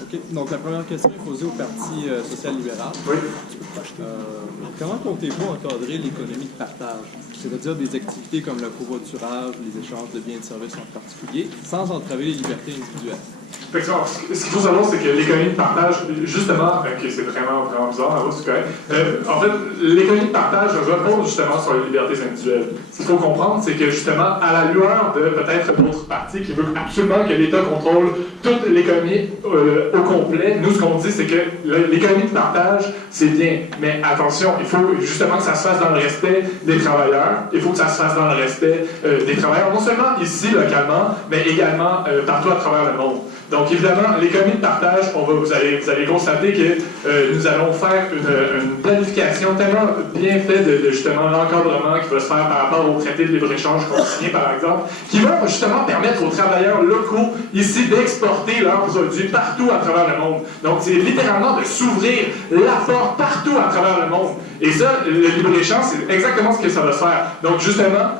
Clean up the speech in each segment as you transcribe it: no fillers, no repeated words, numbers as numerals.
OK. Donc, la première question est posée au Parti social-libéral. Oui. Comment comptez-vous encadrer l'économie de partage, c'est-à-dire des activités comme le covoiturage, les échanges de biens et de services en particulier, sans entraver les libertés individuelles? Effectivement, ce qu'il faut savoir, c'est que l'économie de partage, justement, c'est vraiment bizarre, c'est correct. En fait, l'économie de partage repose justement sur les libertés individuelles. Ce qu'il faut comprendre, c'est que justement, à la lueur de peut-être d'autres partis qui veulent absolument que l'État contrôle toute l'économie au complet, nous, ce qu'on dit, c'est que l'économie de partage, c'est bien. Mais attention, il faut justement que ça se fasse dans le respect des travailleurs. Il faut que ça se fasse dans le respect des travailleurs, non seulement ici, localement, mais également partout à travers le monde. Donc, évidemment, l'économie de partage, vous allez constater que nous allons faire une planification tellement bien faite de justement l'encadrement qui va se faire par rapport au traité de libre-échange qu'on signe, par exemple, qui va justement permettre aux travailleurs locaux ici d'exporter leurs produits partout à travers le monde. Donc, c'est littéralement de s'ouvrir la porte partout à travers le monde. Et ça, le libre-échange, c'est exactement ce que ça va se faire. Donc, justement,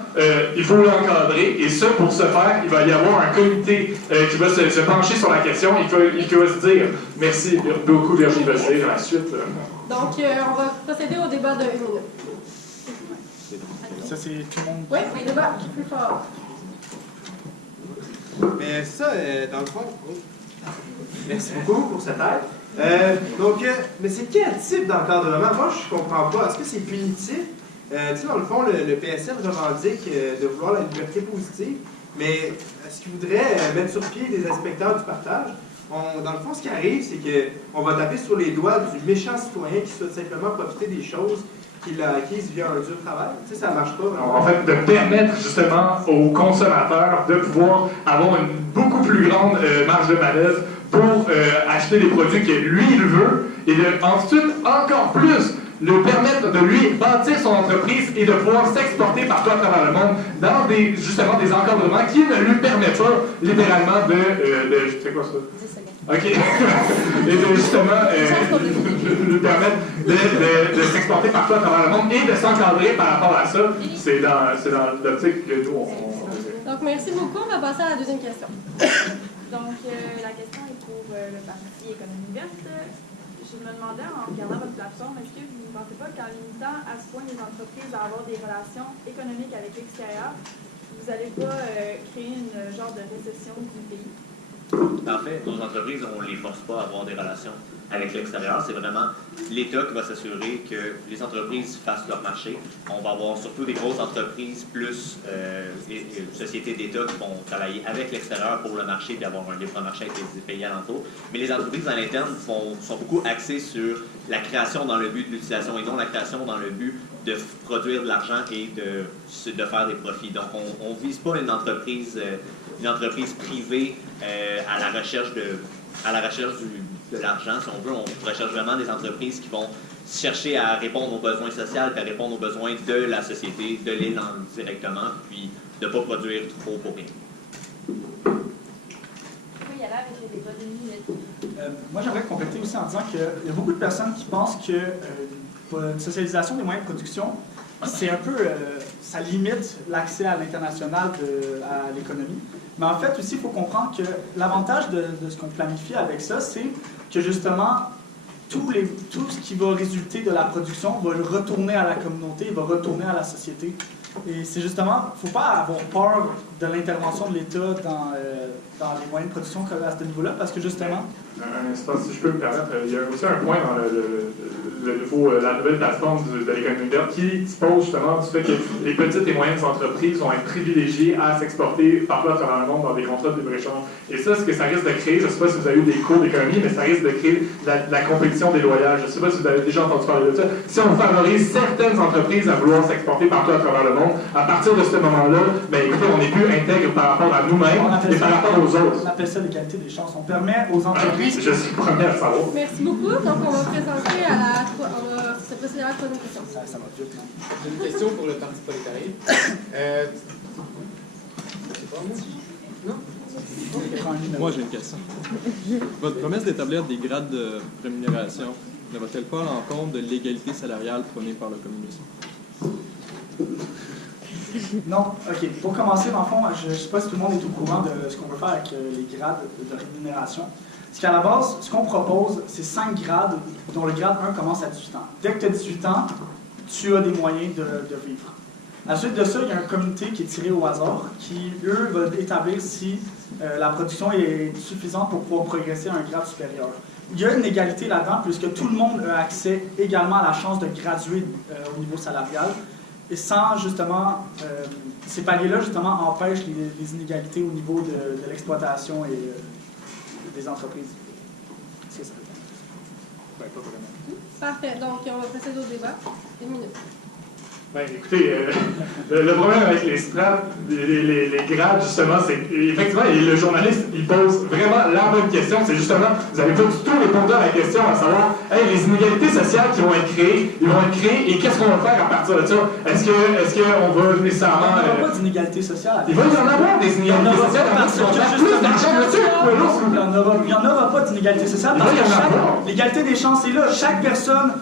il faut l'encadrer. Et ça, pour ce faire, il va y avoir un comité qui va se pencher sur la question et qui va se dire, merci beaucoup Virginie Bosset, à la suite. Donc, on va procéder au débat de 1 minute. Ça, c'est tout le monde. Oui, le débat plus fort. Mais ça, dans le fond, merci beaucoup pour cette aide. Mais c'est quel type d'encadrement? Moi, je comprends pas. Est-ce que c'est punitif? Tu sais, dans le fond, le PSL revendique de vouloir la liberté positive, mais est-ce qu'il voudrait mettre sur pied des inspecteurs du partage? Dans le fond, ce qui arrive, c'est qu'on va taper sur les doigts du méchant citoyen qui souhaite simplement profiter des choses qu'il a acquises via un dur travail. Tu sais, ça ne marche pas vraiment. En fait, de permettre justement aux consommateurs de pouvoir avoir une beaucoup plus grande marge de manœuvre pour acheter des produits que lui, il veut, et ensuite, encore plus, le permettre de lui bâtir son entreprise et de pouvoir s'exporter partout à travers le monde dans justement des encadrements qui ne lui permettent pas littéralement de c'est quoi ça? 10 secondes. OK. Et de justement lui permettre de s'exporter partout à travers le monde et de s'encadrer par rapport à ça. C'est dans l'optique que nous, on... Donc, merci beaucoup. On va passer à la deuxième question. Donc, la question est pour le Parti Économie verte. Je me demandais, en regardant votre plateforme, est-ce que vous ne pensez pas qu'en limitant à ce point les entreprises à avoir des relations économiques avec l'extérieur, vous n'allez pas créer une genre de récession du pays? En fait, nos entreprises, on ne les force pas à avoir des relations avec l'extérieur. C'est vraiment l'État qui va s'assurer que les entreprises fassent leur marché. On va avoir surtout des grosses entreprises plus sociétés d'État qui vont travailler avec l'extérieur pour le marché et avoir un libre marché avec les pays alentours. Mais les entreprises à l'interne sont beaucoup axées sur la création dans le but de l'utilisation et non la création dans le but de produire de l'argent et de faire des profits. Donc, on ne vise pas une entreprise privée à la recherche de l'argent, si on veut. On recherche vraiment des entreprises qui vont chercher à répondre aux besoins sociaux, à répondre aux besoins de la société, de l'île directement, puis de ne pas produire trop pour rien. Oui, à avec les débats d'une minute. Moi, j'aimerais compléter aussi en disant qu'il y a beaucoup de personnes qui pensent que une socialisation des moyens de production, c'est un peu, ça limite l'accès à l'international à l'économie. Mais en fait, aussi, il faut comprendre que l'avantage de ce qu'on planifie avec ça, c'est que justement, tout ce qui va résulter de la production va retourner à la communauté, va retourner à la société. Et c'est justement, il ne faut pas avoir peur de l'intervention de l'État dans les moyens de production à ce niveau-là, parce que justement... Un instant, si je peux me permettre, il y a aussi un point dans la nouvelle plateforme de l'économie verte qui dispose justement du fait que les petites et moyennes entreprises vont être privilégiées à s'exporter partout à travers le monde dans des contrats de libre-échange. Et ça, ce que ça risque de créer, je ne sais pas si vous avez eu des cours d'économie, mais ça risque de créer la compétition déloyale. Je ne sais pas si vous avez déjà entendu parler de ça. Si on favorise certaines entreprises à vouloir s'exporter partout à travers le monde, à partir de ce moment-là, ben, écoutez, on n'est plus intègre par rapport à nous-mêmes et par rapport aux autres. On appelle ça l'égalité des chances. On permet aux entreprises... Je suis le premier à le savoir. Merci beaucoup. Donc, on va présenter on va se procéder à la troisième question. Ça va vite, non? J'ai une question pour le Parti prolétarié. C'est pas moi? Non? Moi, j'ai une question. Votre promesse d'établir des grades de rémunération ne va-t-elle pas à l'encontre de l'égalité salariale prônée par le communisme? Non, ok. Pour commencer, dans le fond, je ne sais pas si tout le monde est au courant de ce qu'on veut faire avec les grades de rémunération. C'est qu'à la base, ce qu'on propose, c'est 5 grades, dont le grade 1 commence à 18 ans. Dès que tu as 18 ans, tu as des moyens de vivre. À la suite de ça, il y a un comité qui est tiré au hasard, qui, eux, va établir si la production est suffisante pour pouvoir progresser à un grade supérieur. Il y a une égalité là-dedans, puisque tout le monde a accès également à la chance de graduer au niveau salarial, et sans, justement, ces paliers-là, justement, empêchent les inégalités au niveau de l'exploitation et des entreprises. C'est ça. Ben, pas vraiment. Parfait. Donc, on va procéder au débat. 1 minute. Ben, écoutez, le problème avec les strates, les grades, justement, c'est effectivement, le journaliste, il pose vraiment la bonne question. C'est justement, vous n'avez pas du tout répondu à la question, à savoir, hey, les inégalités sociales qui vont être créées, ils vont être créées, et qu'est-ce qu'on va faire à partir de ça? Est-ce qu'on va nécessairement. Il n'y aura pas d'inégalité sociale. Il va y en avoir des inégalités sociales. Il n'y en aura pas d'inégalité sociale parce que l'égalité des chances est là. Chaque personne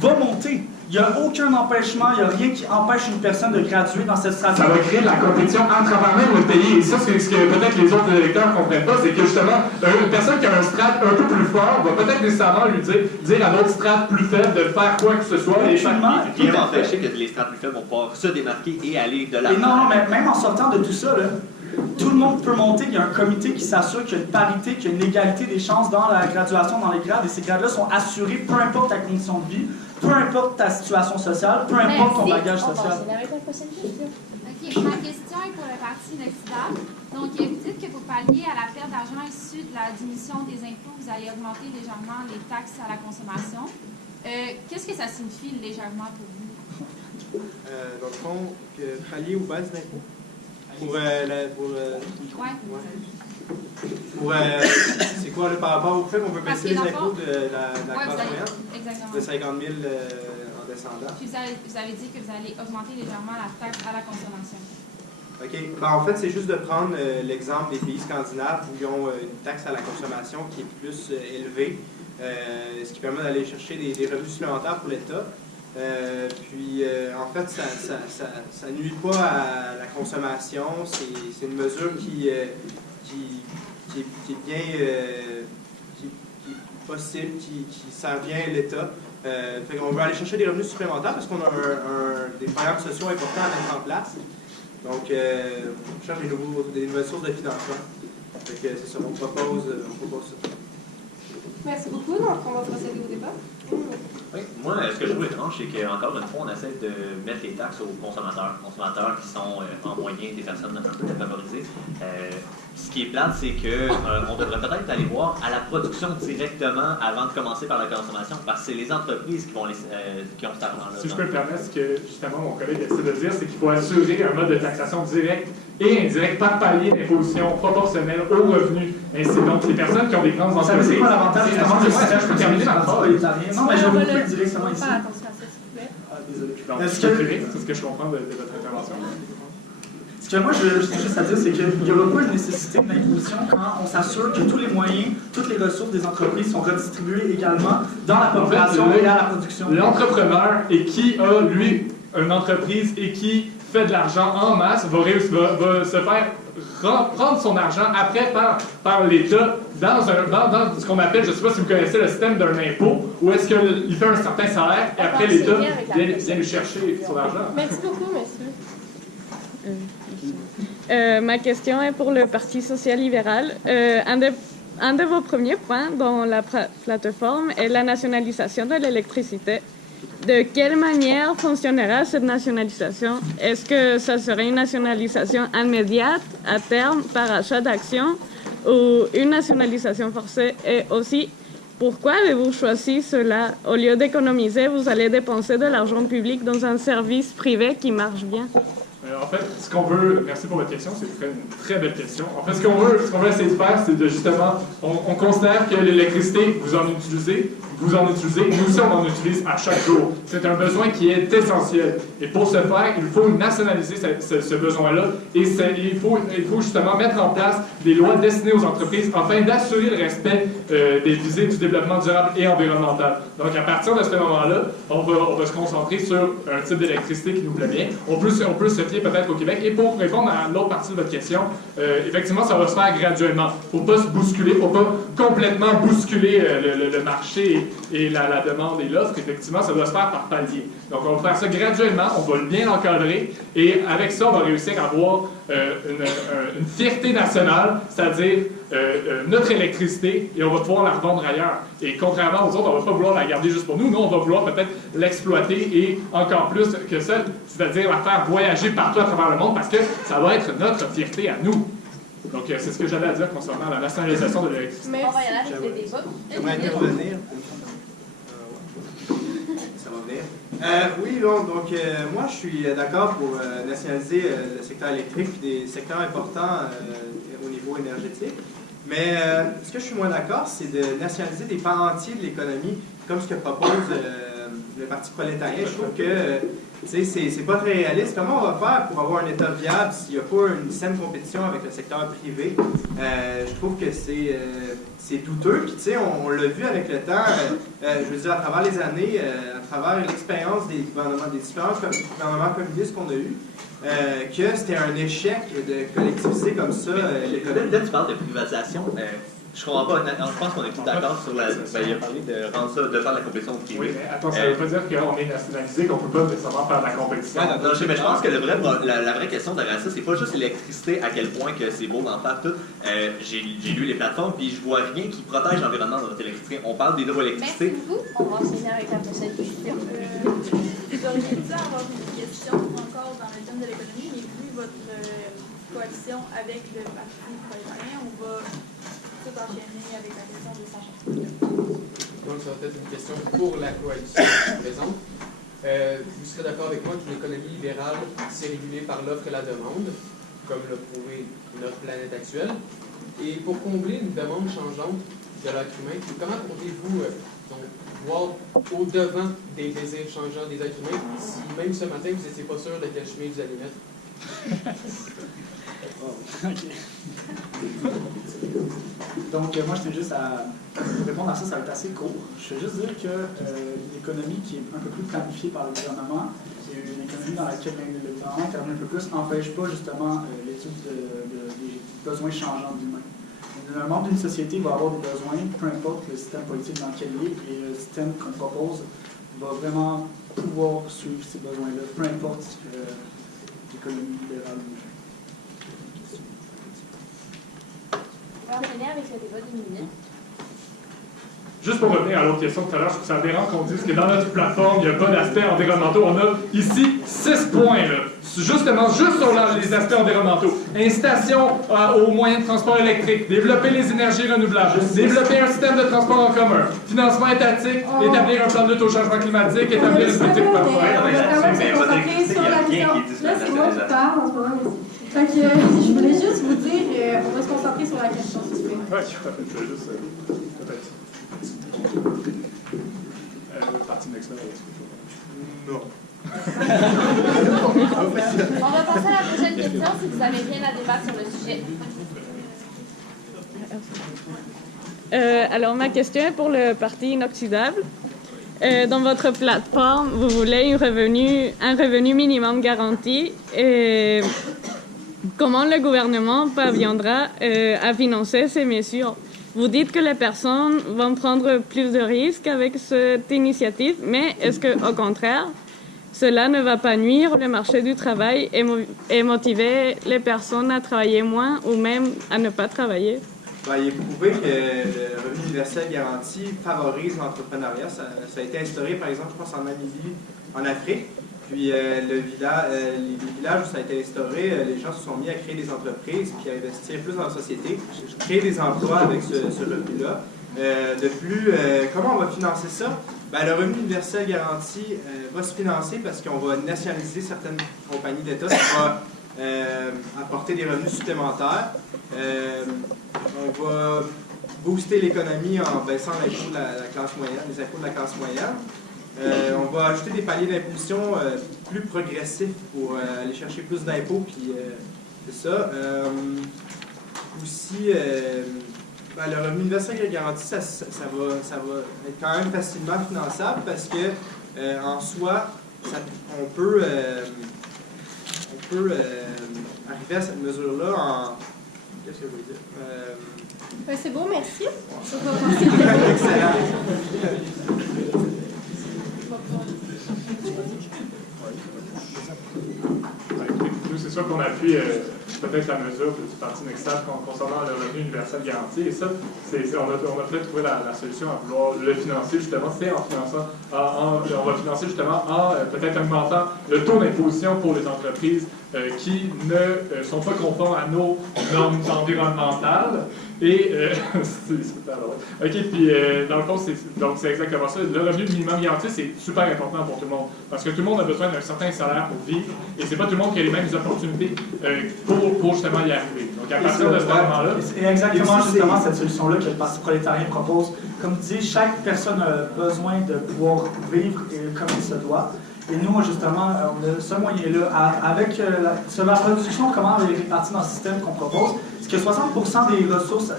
va monter. Il n'y a aucun empêchement, il n'y a rien qui empêche une personne de graduer dans cette stratégie. Ça va créer de la compétition entre même le pays. Et ça, c'est ce que peut-être les autres électeurs ne comprennent pas, c'est que justement, une personne qui a un strat un peu plus fort va peut-être nécessairement lui dire à d'autres strats plus faibles de faire quoi que ce soit. Et rien va empêcher que les strats plus faibles vont pouvoir se démarquer et aller de l'avant. Et non, mais même en sortant de tout ça, là, tout le monde peut monter. Il y a un comité qui s'assure qu'il y a une parité, qu'il y a une égalité des chances dans la graduation, dans les grades. Et ces grades-là sont assurés, peu importe ta condition de vie, peu importe ta situation sociale, peu importe ton bagage social. Ok, ma question est pour le Parti inoxydable. Donc, vous dites que pour pallier à la perte d'argent issue de la diminution des impôts, vous allez augmenter légèrement les taxes à la consommation. Qu'est-ce que ça signifie légèrement pour vous? Dans le fond, pallier aux bases d'impôts. C'est quoi, là, par rapport au fait qu'on veut baisser les impôts de la classe moyenne? De 50 000 en descendant. Puis vous avez dit que vous allez augmenter légèrement la taxe à la consommation. OK. Ben, en fait, c'est juste de prendre l'exemple des pays scandinaves où ils ont une taxe à la consommation qui est plus élevée, ce qui permet d'aller chercher des revenus supplémentaires pour l'État. En fait, ça nuit pas à la consommation. C'est une mesure qui est bien qui est possible, qui sert bien à l'État. On veut aller chercher des revenus supplémentaires parce qu'on a des programmes sociaux importants à mettre en place. Donc, on cherche des nouvelles sources de financement. C'est ça, on propose ça. Merci beaucoup. Donc, on va procéder au débat. Oui. Moi, ce que je trouve étrange, c'est qu'encore une fois, on essaie de mettre les taxes aux consommateurs qui sont en moyenne des personnes un peu défavorisées. Ce qui est plate, c'est qu'on devrait peut-être aller voir à la production directement avant de commencer par la consommation, parce que c'est les entreprises qui ont cet argent-là. Si je peux me permettre, ce que justement mon collègue essaie de dire, c'est qu'il faut assurer un mode de taxation direct et indirect par palier d'imposition proportionnel aux revenus. Ainsi, donc, les personnes qui ont des grandes entreprises. C'est quoi l'avantage justement de ça? Je peux terminer ma phrase. Non, mais je vais vous couper directement ici. Désolé. C'est ce que je comprends de votre intervention. Ce que moi, je tiens juste à dire, c'est qu'il n'y aura pas une nécessité d'imposition quand on s'assure que tous les moyens, toutes les ressources des entreprises sont redistribuées également dans la population et à la production. L'entrepreneur et qui a, lui, une entreprise et qui fait de l'argent en masse va se faire prendre son argent après par l'État dans ce qu'on appelle, je ne sais pas si vous connaissez le système d'un impôt, où est-ce qu'il fait un certain salaire et après l'État vient lui chercher son argent. Merci beaucoup, monsieur. Ma question est pour le Parti social-libéral. Un de vos premiers points dans la plateforme est la nationalisation de l'électricité. De quelle manière fonctionnera cette nationalisation? Est-ce que ça serait une nationalisation immédiate, à terme, par achat d'actions, ou une nationalisation forcée? Et aussi, pourquoi avez-vous choisi cela? Au lieu d'économiser, vous allez dépenser de l'argent public dans un service privé qui marche bien. En fait, ce qu'on veut, merci pour votre question, c'est une très belle question. En fait, ce qu'on veut essayer de faire, c'est de justement, on considère que l'électricité, vous en utilisez, vous en utilisez, nous aussi on en utilise à chaque jour. C'est un besoin qui est essentiel. Et pour ce faire, il faut nationaliser ce besoin-là et il faut justement mettre en place des lois destinées aux entreprises afin d'assurer le respect des visées du développement durable et environnemental. Donc à partir de ce moment-là, on va se concentrer sur un type d'électricité qui nous plaît bien. On peut se fier peut-être au Québec. Et pour répondre à l'autre partie de votre question, effectivement, ça va se faire graduellement. Il ne faut pas se bousculer, il ne faut pas complètement bousculer le marché et la demande et l'offre. Effectivement, ça doit se faire par palier. Donc, on va faire ça graduellement, on va bien l'encadrer et avec ça, on va réussir à avoir une fierté nationale, c'est-à-dire notre électricité, et on va pouvoir la revendre ailleurs. Et contrairement aux autres, on ne va pas vouloir la garder juste pour nous. Nous, on va vouloir peut-être l'exploiter et encore plus que ça, c'est-à-dire la faire voyager partout à travers le monde parce que ça va être notre fierté à nous. Donc, c'est ce que j'avais à dire concernant la nationalisation de l'électricité. Mais on va y aller avec les débats. J'aimerais intervenir. Ça va venir. Oui, bon, donc moi je suis d'accord pour nationaliser le secteur électrique et des secteurs importants au niveau énergétique. Mais ce que je suis moins d'accord, c'est de nationaliser des pans entiers de l'économie, comme ce que propose le Parti prolétarien. Je trouve que c'est pas très réaliste. Comment on va faire pour avoir un État viable s'il n'y a pas une saine compétition avec le secteur privé? Je trouve que c'est douteux. Puis, tu sais, on l'a vu avec le temps, je veux dire, à travers les années, à travers l'expérience des différents gouvernements communistes qu'on a eus, que c'était un échec de collectiviser comme ça l'économie. Là, tu parles de privatisation. Je comprends pas. Je pense qu'on est tous d'accord sur la. Il a parlé de rendre ça, de faire de la compétition au privé. Oui, mais attends, ça ne veut pas dire qu'on est nationalisé, qu'on ne peut pas nécessairement faire de la compétition. Non, mais je pense que la vraie question derrière ça, c'est pas juste l'électricité, à quel point que c'est beau d'en faire tout. J'ai lu les plateformes, puis je vois rien qui protège l'environnement dans notre électricité. On parle des hydroélectricités. Merci beaucoup. On va enchaîner avec la prochaine question. Vous auriez dû avoir une question encore dans le thème de l'économie, mais vu votre coalition avec le Parti prolétarien, on va tout enchaîner avec la question de Sacha. Donc, ça va être une question pour la coalition présente. Vous serez d'accord avec moi qu'une économie libérale, c'est régulé par l'offre et la demande, comme l'a prouvé notre planète actuelle. Et pour combler une demande changeante de l'être humain, comment comptez-vous voir au-devant des désirs changeants des êtres humains si même ce matin, vous n'étiez pas sûr de quel chemin vous allez mettre? Donc, moi, je tiens juste à répondre à ça, ça va être assez court. Je veux juste dire que l'économie qui est un peu plus planifiée par le gouvernement et une économie dans laquelle le gouvernement intervient un peu plus n'empêche pas justement l'étude des besoins changeants de l'humain. Un membre d'une société va avoir des besoins, peu importe le système politique dans lequel il est, et le système qu'on propose va vraiment pouvoir suivre ces besoins-là, peu importe l'économie libérale. On va enchaîner avec le débat d'une minute. Juste pour revenir à l'autre question tout à l'heure, je trouve ça aberrant qu'on dise que dans notre plateforme, il n'y a pas d'aspects environnementaux. On a ici 6 points, là. Justement, juste sur les aspects environnementaux. Incitation aux moyens de transport électrique, développer les énergies renouvelables, développer un système de transport en commun, financement étatique, établir un plan de lutte au changement climatique, établir une politique par Mais votre électricité, il n'y a rien qui est dit sur la nationalisation. Là, c'est moi qui parle en ce moment. Fait que je voulais juste vous dire, on va se concentrer sur la question, s'il vous plaît. Oui, je vais juste peut-être. Partie de l'expérience. Non. On va passer à la prochaine question si vous avez rien à débattre sur le sujet. Alors, ma question est pour le Parti inoxydable. Dans votre plateforme, vous voulez un revenu minimum garanti. Et comment le gouvernement parviendra à financer ces mesures? Vous dites que les personnes vont prendre plus de risques avec cette initiative, mais est-ce qu'au contraire, cela ne va pas nuire au marché du travail et motiver les personnes à travailler moins ou même à ne pas travailler? Il est prouvé que le revenu universel garanti favorise l'entrepreneuriat. Ça a été instauré, par exemple, je pense, en Namibie, en Afrique. Puis les villages où ça a été instauré, les gens se sont mis à créer des entreprises puis à investir plus dans la société, créer des emplois avec ce revenu-là. De plus, comment on va financer ça? Le revenu universel garanti va se financer parce qu'on va nationaliser certaines compagnies d'État, ça va apporter des revenus supplémentaires. On va booster l'économie en baissant l'impôt de la classe moyenne, les impôts de la classe moyenne. On va ajouter des paliers d'imposition plus progressifs pour aller chercher plus d'impôts, puis c'est ça. Aussi, le revenu universel garanti, ça va être quand même facilement finançable parce que, en soi, on peut arriver à cette mesure-là en... Qu'est-ce que je veux dire? C'est beau, merci. Excellent. Nous, c'est sûr qu'on appuie peut-être la mesure du Parti NEXTAD concernant le revenu universel garanti. Et ça, on a peut-être trouvé la solution à vouloir le financer justement, c'est en finançant, on va financer justement en peut-être augmentant le taux d'imposition pour les entreprises qui ne sont pas conformes à nos normes environnementales. Et, OK, puis dans le fond, c'est exactement ça. Le revenu minimum garanti, c'est super important pour tout le monde. Parce que tout le monde a besoin d'un certain salaire pour vivre. Et c'est pas tout le monde qui a les mêmes opportunités pour justement y arriver. Donc, à partir de ce moment-là... C'est exactement justement cette solution-là que le Parti prolétarien propose. Comme dit, chaque personne a besoin de pouvoir vivre comme il se doit. Et nous, justement, on a ce moyen-là. Avec la production, comment elle est répartie dans le système qu'on propose, c'est que 60% des ressources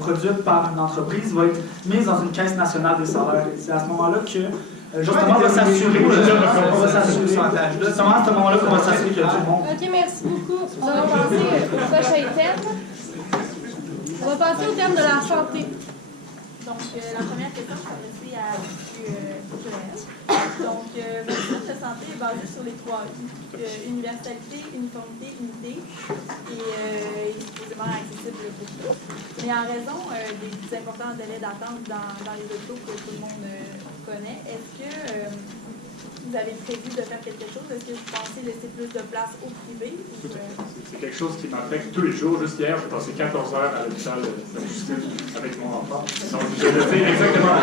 produites par une entreprise vont être mises dans une caisse nationale des salaires. Et c'est à ce moment-là que, justement, on va s'assurer. Justement, à ce moment-là qu'on va s'assurer qu'il y a tout le monde. OK, merci beaucoup. On va passer au prochain thème. On va passer au thème de la santé. Donc, la première question s'adresse à M. Joël. Donc, votre système de santé est basé sur les 3 I. Universalité, uniformité, unité, et supposément accessible pour tous. Mais en raison des importants délais d'attente dans les hôpitaux que tout le monde connaît, est-ce que vous avez prévu de faire quelque chose? Est-ce que vous pensez laisser plus de place au privé? C'est quelque chose qui m'affecte tous les jours. Juste hier, j'ai passé 14 heures à l'hôpital Saint-Justine avec mon enfant. Donc, je le sais exactement.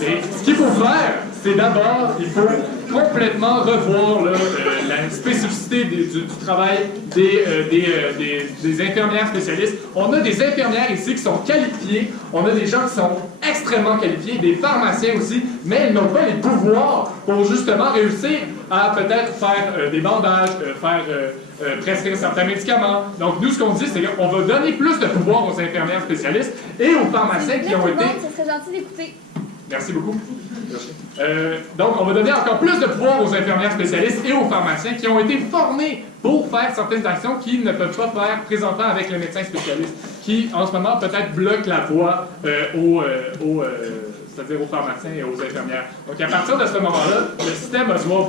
Et ce qu'il faut faire, c'est d'abord, il faut complètement revoir la spécificité du travail des infirmières spécialistes. On a des infirmières ici qui sont qualifiées, on a des gens qui sont extrêmement qualifiés, des pharmaciens aussi, mais elles n'ont pas les pouvoirs pour justement réussir à peut-être faire des bandages, prescrire certains médicaments. Donc nous, ce qu'on dit, c'est qu'on va donner plus de pouvoir aux infirmières spécialistes et aux pharmaciens qui ont été... Ce serait gentil d'écouter. Merci beaucoup. Donc, on va donner encore plus de pouvoir aux infirmières spécialistes et aux pharmaciens qui ont été formés pour faire certaines actions qu'ils ne peuvent pas faire présentement avec les médecins spécialistes, qui, en ce moment, peut-être bloquent la voie c'est-à-dire aux pharmaciens et aux infirmières. Donc, à partir de ce moment-là, le système va se voir